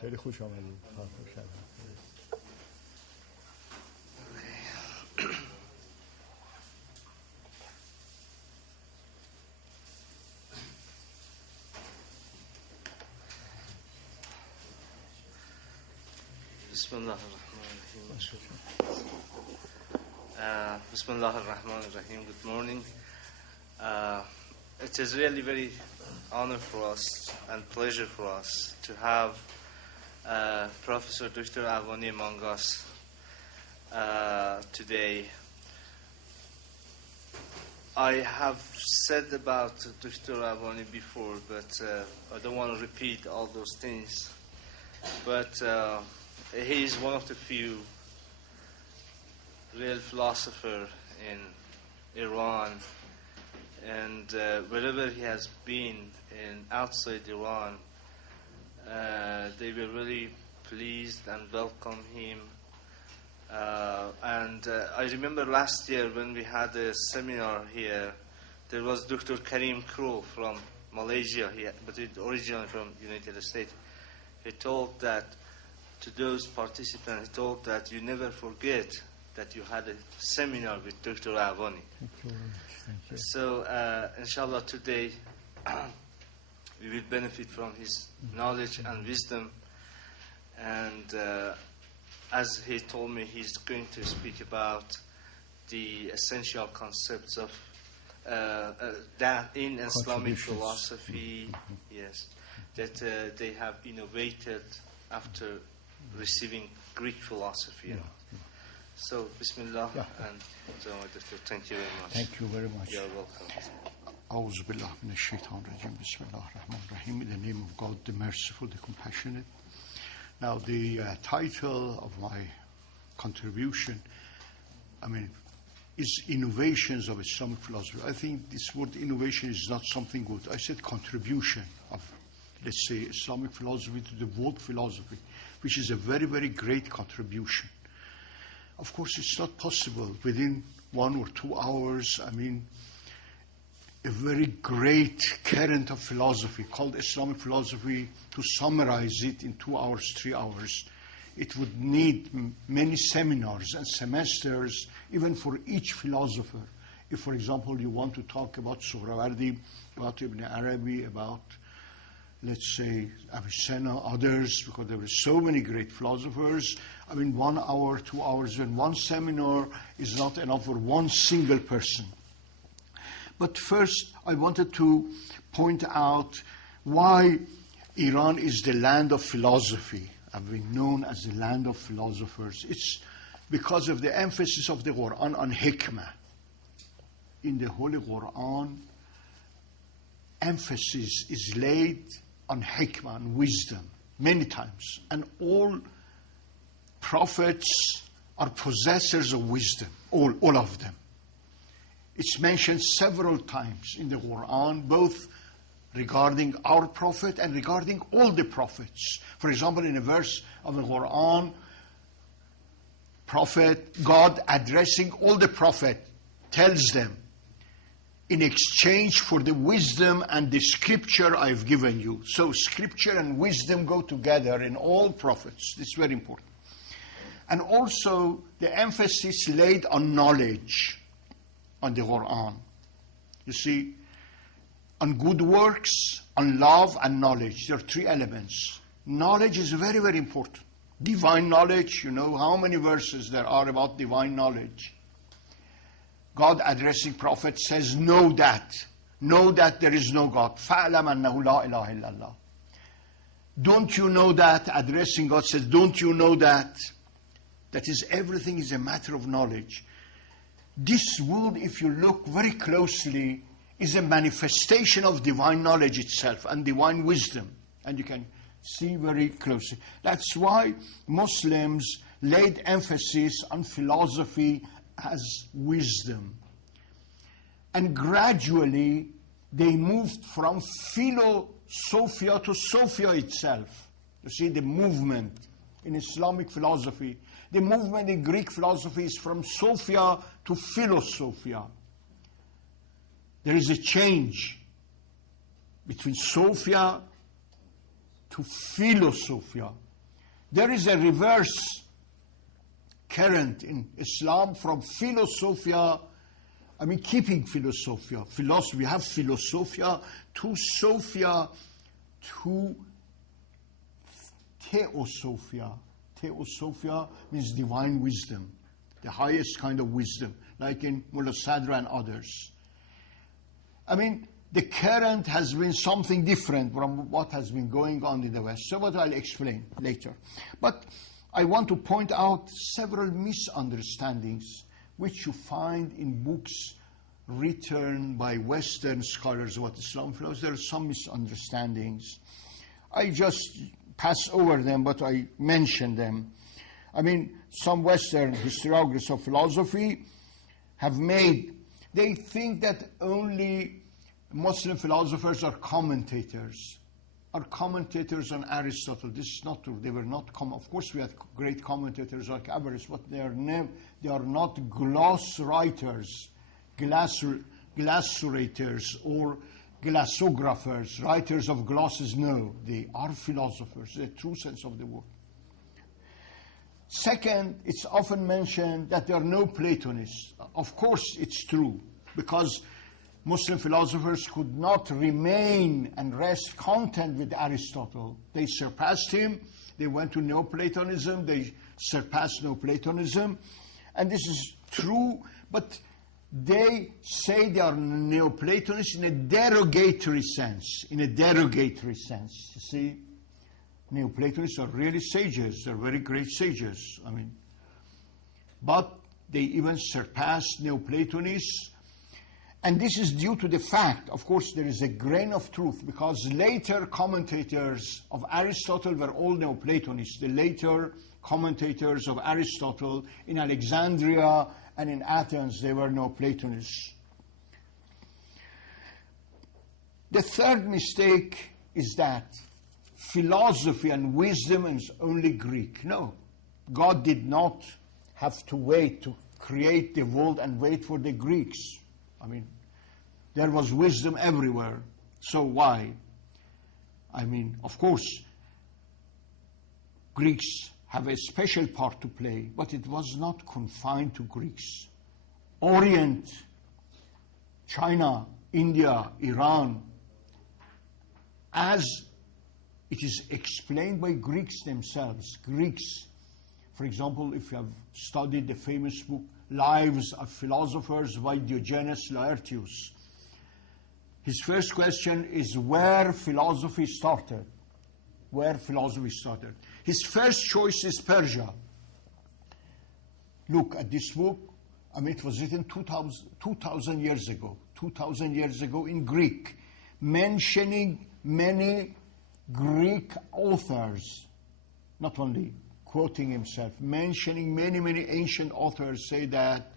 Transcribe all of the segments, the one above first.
خیلی خوش آمدید. Bismillah ar-Rahman ar-Rahim. Good morning. It is really very honor for us and pleasure for us to have Professor Dr. Aavani among us today. I have said about Dr. Aavani before, but I don't want to repeat all those things. But he is one of the few real philosopher in Iran, and wherever he has been in outside Iran, they were really pleased and welcome him. And I remember last year when we had a seminar here, there was Dr. Karim Kro from Malaysia, but originally from United States. He told that to those participants, he told that you never forget that you had a seminar with Dr. Aavani. Thank you. So, inshallah, today we will benefit from his knowledge and wisdom. And as he told me, he's going to speak about the essential concepts of that in Islamic philosophy, yes, that they have innovated after receiving Greek philosophy. So, Bismillah, and so thank you very much. Thank you very much. You're welcome. A'udhu billah min ash-shaytan rajim. Bismillah ar-Rahman ar-Rahim. In the name of God, the merciful, the compassionate. Now, the title of my contribution, is Innovations of Islamic Philosophy. I think this word innovation is not something good. I said contribution of, let's say, Islamic philosophy to the world philosophy, which is a very, very great contribution. Of course, it's not possible within 1 or 2 hours. A very great current of philosophy called Islamic philosophy, to summarize it in 2 hours, 3 hours, it would need many seminars and semesters, even for each philosopher. If, for example, you want to talk about Suhrawardi, about Ibn Arabi, about, let's say, Avicenna, others, because there were so many great philosophers. 1 hour, 2 hours, and one seminar is not enough for one single person. But first, I wanted to point out why Iran is the land of philosophy. I've been known as the land of philosophers. It's because of the emphasis of the Quran on hikmah. In the Holy Quran, emphasis is laid on hikmah, on wisdom, many times. And all prophets are possessors of wisdom, all of them. It's mentioned several times in the Quran, both regarding our prophet and regarding all the prophets. For example, in a verse of the Quran, God addressing all the prophets tells them, in exchange for the wisdom and the scripture I've given you. So scripture and wisdom go together in all prophets. This is very important. And also the emphasis laid on knowledge on the Quran. You see, on good works, on love and knowledge. There are 3 elements. Knowledge is very, very important. Divine knowledge, you know how many verses there are about divine knowledge. God addressing Prophet says, know that there is no God. فَأَعْلَمْ أَنَّهُ لَا إِلَهَ إِلَّا اللَّهِ. Don't you know that? Addressing God says, don't you know that? That is, everything is a matter of knowledge. This world, if you look very closely, is a manifestation of divine knowledge itself and divine wisdom. And you can see very closely. That's why Muslims laid emphasis on philosophy as wisdom. And gradually, they moved from philosophia to Sophia itself. You see, the movement in Islamic philosophy, the movement in Greek philosophy is from Sophia to Philosophia. There is a change between Sophia to Philosophia. There is a reverse current in Islam from philosophia, I mean keeping philosophia, philosophy, we have philosophia, to sophia, to theosophia. Theosophia means divine wisdom, the highest kind of wisdom, like in Mullah Sadra and others. I mean, the current has been something different from what has been going on in the West. So what I'll explain later. But I want to point out several misunderstandings which you find in books written by Western scholars about Islam philosophy. There are some misunderstandings. I just pass over them, but I mention them. I mean, some Western historiographers of philosophy have made, they think that only Muslim philosophers are commentators on Aristotle. This is not true. They were not, of course we had great commentators like Averroes, but they are not gloss writers, glassurators or glassographers, writers of glosses. No, they are philosophers, the true sense of the word. Second, it's often mentioned that there are no Platonists. Of course it's true, because Muslim philosophers could not remain and rest content with Aristotle. They surpassed him. They went to Neoplatonism. They surpassed Neoplatonism. And this is true, but they say they are Neoplatonists in a derogatory sense. In a derogatory sense. You see, Neoplatonists are really sages. They're very great sages. I mean, but they even surpassed Neoplatonists. And this is due to the fact, of course, there is a grain of truth, because later commentators of Aristotle were all Neoplatonists. The later commentators of Aristotle in Alexandria and in Athens, they were Neoplatonists. The third mistake is that philosophy and wisdom is only Greek. No, God did not have to wait to create the world and wait for the Greeks. I mean, there was wisdom everywhere. So why? I mean, of course, Greeks have a special part to play, but it was not confined to Greeks. Orient, China, India, Iran, as it is explained by Greeks themselves. Greeks, for example, if you have studied the famous book Lives of Philosophers by Diogenes Laertius, his first question is where philosophy started. Where philosophy started. His first choice is Persia. Look at this book. I mean, it was written 2,000 years ago. 2,000 years ago in Greek, mentioning many Greek authors, not only quoting himself, mentioning many ancient authors say that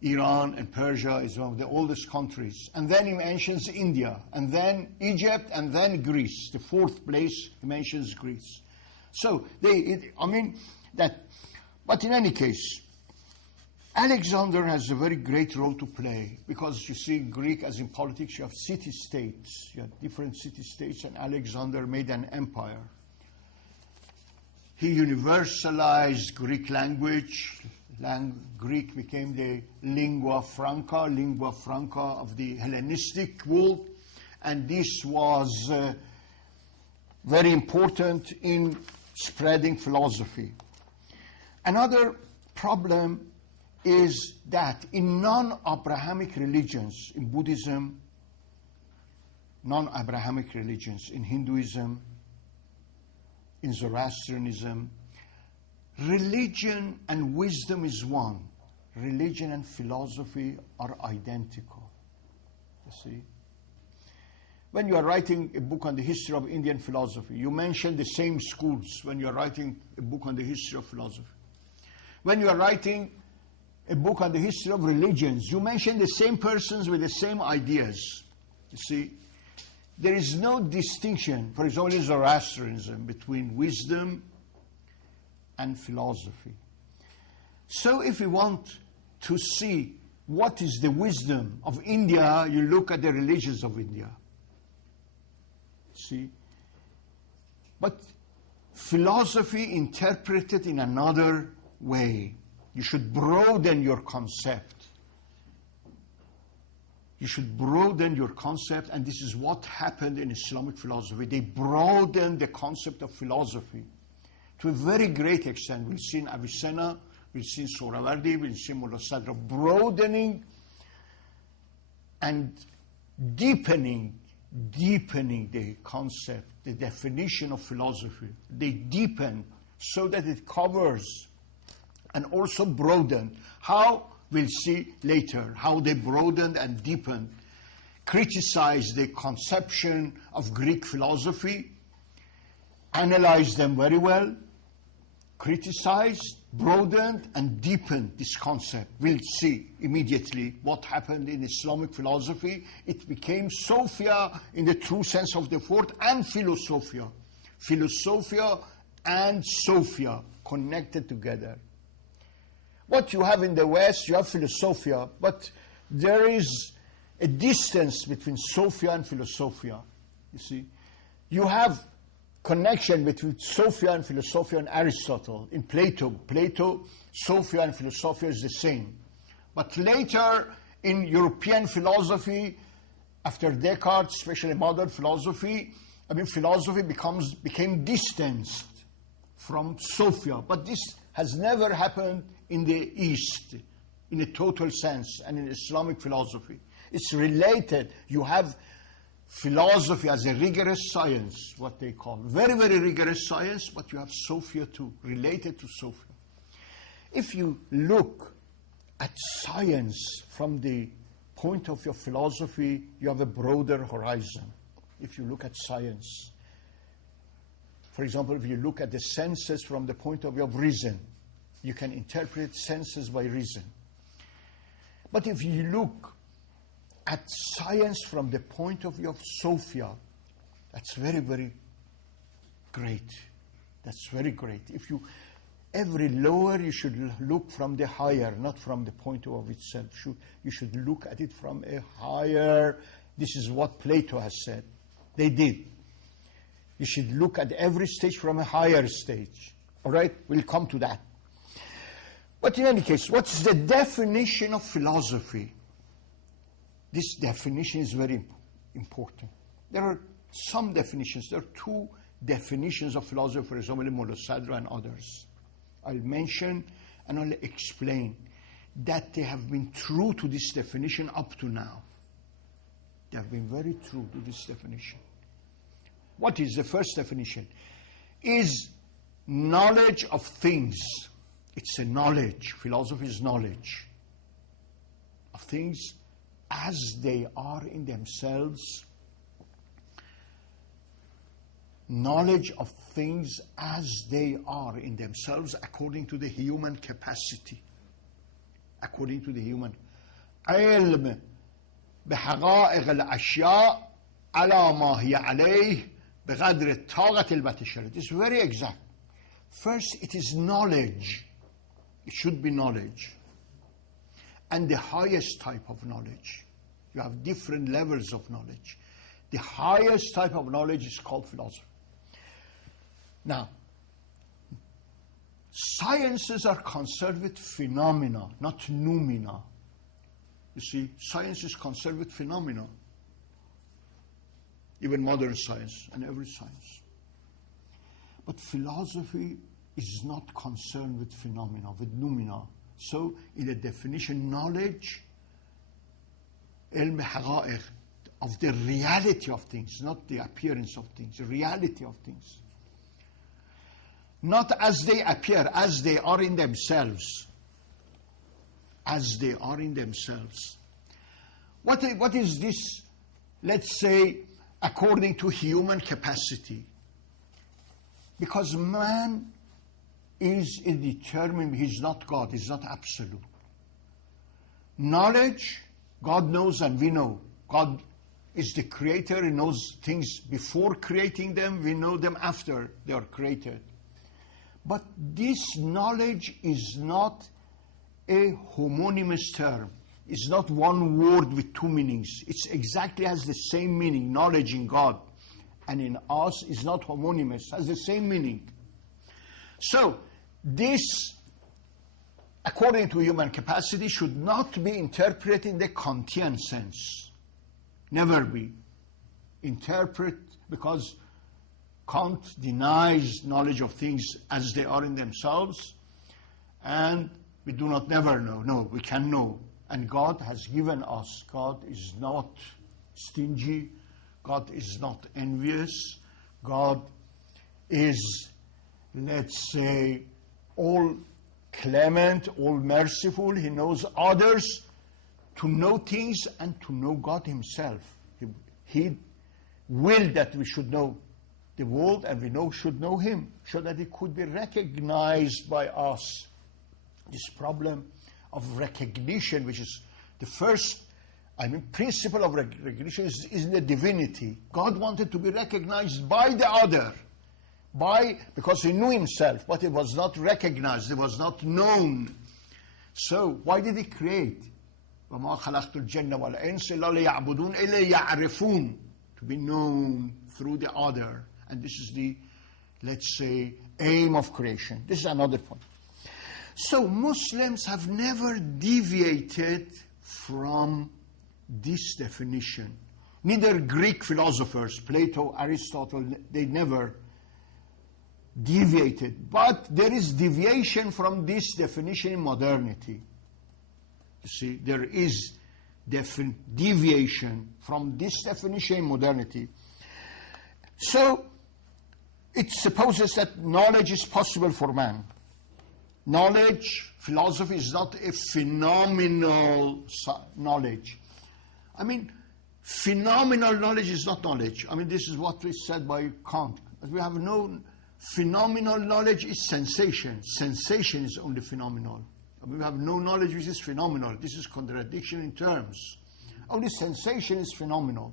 Iran and Persia is one of the oldest countries. And then he mentions India, and then Egypt, and then Greece. The fourth place he mentions Greece. So, but in any case, Alexander has a very great role to play, because you see, Greek, as in politics, you have city-states. You have different city-states, and Alexander made an empire. He universalized Greek language. Greek became the lingua franca of the Hellenistic world, and this was very important in spreading philosophy. Another problem is that in non-Abrahamic religions, in Buddhism, non-Abrahamic religions, in Hinduism, in Zoroastrianism, religion and wisdom is one. Religion and philosophy are identical. You see? When you are writing a book on the history of Indian philosophy, you mention the same schools when you are writing a book on the history of philosophy. When you are writing a book on the history of religions, you mention the same persons with the same ideas. You see? There is no distinction, for example, in Zoroastrianism, between wisdom and philosophy. So if we want to see what is the wisdom of India, you look at the religions of India. See? But philosophy interpreted in another way. You should broaden your concept. You should broaden your concept, and this is what happened in Islamic philosophy. They broadened the concept of philosophy to a very great extent. We've seen Avicenna, we've seen Sohrawardi, we've seen Mullah Sadra, broadening and deepening the concept, the definition of philosophy. They deepen so that it covers and also broaden. How? We'll see later how they broadened and deepened, criticized the conception of Greek philosophy, analyzed them very well, criticized, broadened, and deepened this concept. We'll see immediately what happened in Islamic philosophy. It became Sophia in the true sense of the word, and Philosophia. Philosophia and Sophia connected together. What you have in the West, you have Philosophia, but there is a distance between Sophia and Philosophia. You see, you have connection between Sophia and Philosophia and Aristotle. In Plato, Sophia and Philosophia is the same. But later in European philosophy, after Descartes, especially modern philosophy, philosophy became distanced from Sophia. But this has never happened in the East, in a total sense, and in Islamic philosophy. It's related. You have philosophy as a rigorous science, what they call. Very, very rigorous science, but you have Sophia too, related to Sophia. If you look at science from the point of view of philosophy, you have a broader horizon. If you look at science, for example, if you look at the senses from the point of view of reason, you can interpret senses by reason. But if you look at science from the point of view of Sophia, that's very, very great. That's very great. Every lower, you should look from the higher, not from the point of itself. You should look at it from a higher. This is what Plato has said. They did. You should look at every stage from a higher stage. All right? We'll come to that. But in any case, what's the definition of philosophy? This definition is very important. There are some definitions. There are two definitions of philosophy, for example, Mullah Sadra and others. I'll mention and I'll explain that they have been true to this definition up to now. They have been very true to this definition. What is the first definition? Is knowledge of things. It's a knowledge. Philosophy is knowledge of things as they are in themselves. Knowledge of things as they are in themselves according to the human capacity. According to the human. علم بحقائق الأشياء على ما هي عليه بقدر الطاقة البشرية. It is very exact. First, it is knowledge. It should be knowledge. And the highest type of knowledge. You have different levels of knowledge. The highest type of knowledge is called philosophy. Now, sciences are concerned with phenomena, not noumena. You see, science is concerned with phenomena. Even modern science and every science. But philosophy is not concerned with phenomena, with noumena. So, in the definition, knowledge, ilm haqa'iq, of the reality of things, not the appearance of things, the reality of things. Not as they appear, as they are in themselves. As they are in themselves. What is this, let's say, according to human capacity? Because man is indeterminate, he's not God, he's not absolute. Knowledge, God knows and we know. God is the creator, he knows things before creating them, we know them after they are created. But this knowledge is not a homonymous term. It's not one word with two meanings. It exactly has the same meaning. Knowledge in God and in us is not homonymous, has the same meaning. So this, according to human capacity, should not be interpreted in the Kantian sense. Never be. Interpret, because Kant denies knowledge of things as they are in themselves, and we do not never know. No, we can know. And God has given us. God is not stingy. God is not envious. God is, let's say, all clement, all merciful. He knows others to know things and to know God himself. He willed that we should know the world, and we should know him, so that it could be recognized by us. This problem of recognition, which is the first, principle of recognition, is the divinity. God wanted to be recognized by the other, because he knew himself, but it was not recognized, it was not known. So why did he create? وَمَا خَلَقْتُ الْجَنَّ وَالْإِنسَ إِلَّا لِيَعْبُدُونَ إِلَّا يَعْرِفُونَ, to be known through the other. And this is the, let's say, aim of creation. This is another point. So Muslims have never deviated from this definition. Neither Greek philosophers, Plato, Aristotle, they never deviated. But there is deviation from this definition in modernity. You see, there is deviation from this definition in modernity. So it supposes that knowledge is possible for man. Knowledge, philosophy is not a phenomenal knowledge. Phenomenal knowledge is not knowledge. This is what is said by Kant. We have no phenomenal knowledge is sensation. Sensation is only phenomenal. We have no knowledge which is phenomenal. This is contradiction in terms. Only sensation is phenomenal.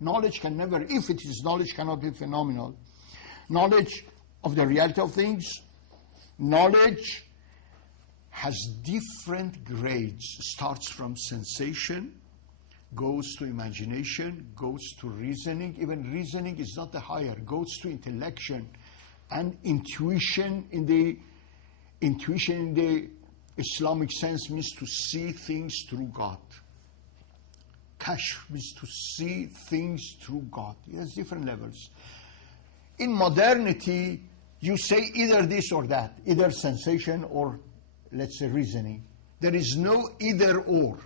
Knowledge can never, if it is knowledge, cannot be phenomenal. Knowledge of the reality of things, knowledge has different grades. Starts from sensation, goes to imagination, goes to reasoning. Even reasoning is not the higher, goes to intellection and intuition. In the Islamic sense means to see things through God. Kashf means to see things through God. It has different levels. In modernity, you say either this or that, either sensation or, let's say, reasoning. There is no either or.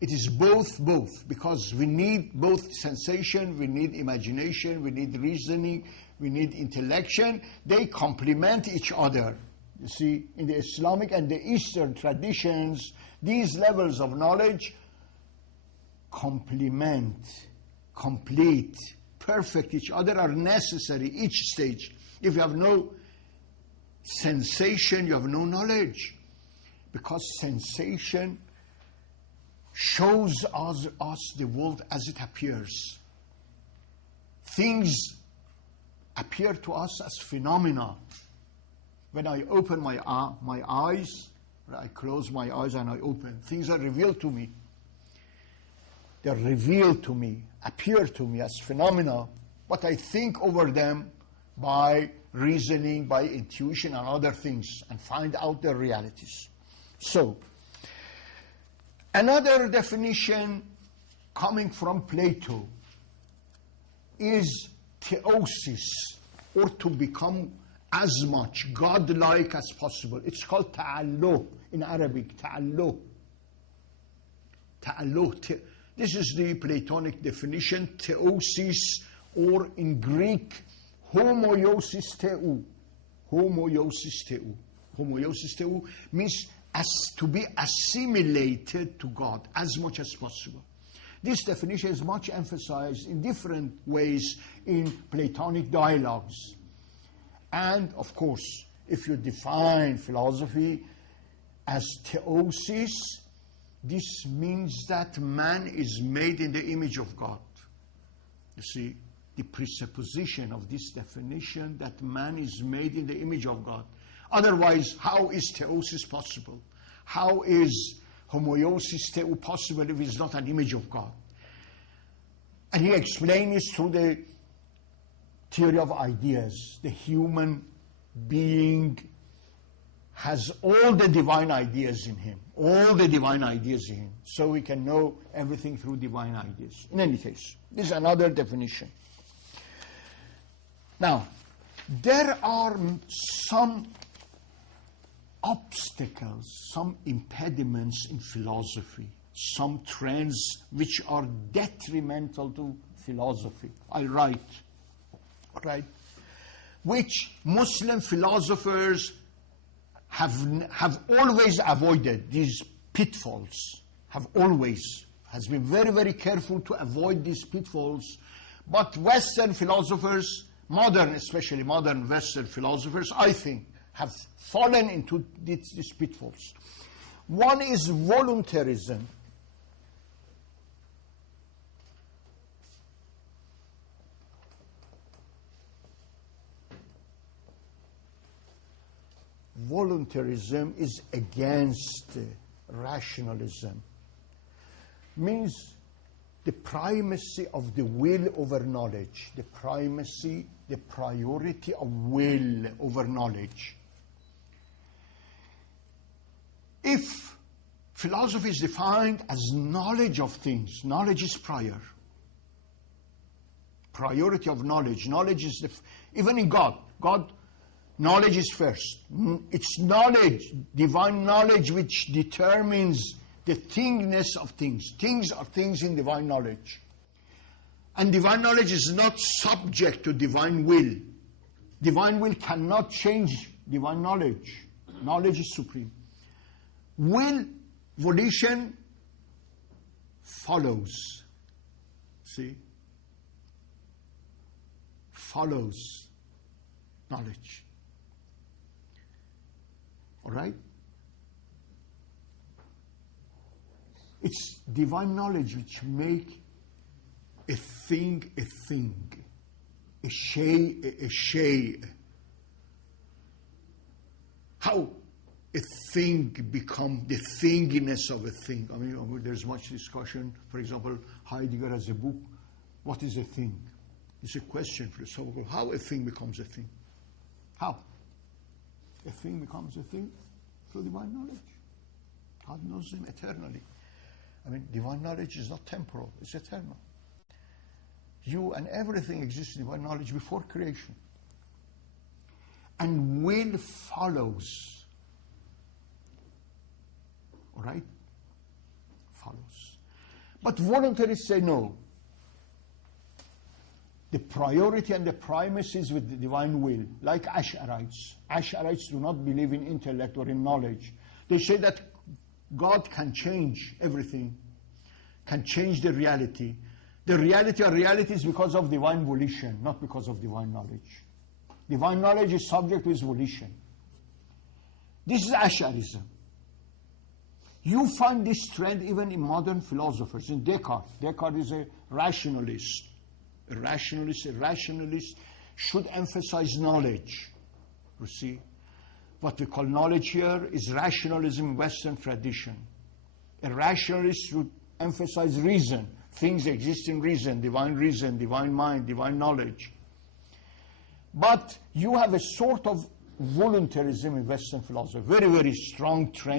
It is both, because we need both sensation, we need imagination, we need reasoning, we need intellection. They complement each other. You see, in the Islamic and the Eastern traditions, these levels of knowledge complement, complete, perfect each other, are necessary, each stage. If you have no sensation, you have no knowledge, because sensation shows us the world as it appears. Things appear to us as phenomena. When I open my eyes, I close my eyes and I open, things are revealed to me. They're revealed to me, appear to me as phenomena, but I think over them by reasoning, by intuition and other things, and find out their realities. So, another definition coming from Plato is theosis, or to become as much godlike as possible. It's called ta'alluh in Arabic, ta'alluh. Ta'alluh. This is the Platonic definition, theosis, or in Greek, homoiosis theou. Homoiosis theou. Homoiosis theou means as to be assimilated to God as much as possible. This definition is much emphasized in different ways in Platonic dialogues. And, of course, if you define philosophy as theosis, this means that man is made in the image of God. You see, the presupposition of this definition that man is made in the image of God. Otherwise, how is theosis possible? How is homoiosis theou possible if it's not an image of God? And he explains this through the theory of ideas. The human being has all the divine ideas in him, all the divine ideas in him, so we can know everything through divine ideas. In any case, this is another definition. Now, there are some obstacles, some impediments in philosophy, some trends which are detrimental to philosophy. I write, right, which Muslim philosophers have always avoided, these pitfalls, has been very, very careful to avoid these pitfalls. But Western philosophers, especially modern Western philosophers, I think, have fallen into these pitfalls. One is voluntarism. Voluntarism is against rationalism. Means the primacy of the will over knowledge, the priority of will over knowledge. If philosophy is defined as knowledge of things, knowledge is prior. Priority of knowledge. Knowledge is, even in God, knowledge is first. It's knowledge, divine knowledge, which determines the thingness of things. Things are things in divine knowledge. And divine knowledge is not subject to divine will. Divine will cannot change divine knowledge. Knowledge is supreme. Will, volition follows. See? Follows knowledge. All right? It's divine knowledge which make a thing a thing, a shay a shay. How a thing become the thinginess of a thing. I mean, there's much discussion. For example, Heidegger has a book, What is a Thing? It's a question philosophical. How a thing becomes a thing? How? A thing becomes a thing through divine knowledge. God knows them eternally. I mean, divine knowledge is not temporal, it's eternal. You and everything exists in divine knowledge before creation. And will follows. All right? Follows. But voluntarists say no. The priority and the primacy is with the divine will, like Ash'arites. Ash'arites do not believe in intellect or in knowledge. They say that God can change everything, can change the reality. The reality or realities because of divine volition, not because of divine knowledge. Divine knowledge is subject to his volition. This is Ash'arism. You find this trend even in modern philosophers, in Descartes. Descartes is a rationalist. A rationalist should emphasize knowledge. You see? What we call knowledge here is rationalism in Western tradition. A rationalist should emphasize reason. Things exist in reason, divine mind, divine knowledge. But you have a sort of voluntarism in Western philosophy, very, very strong trend.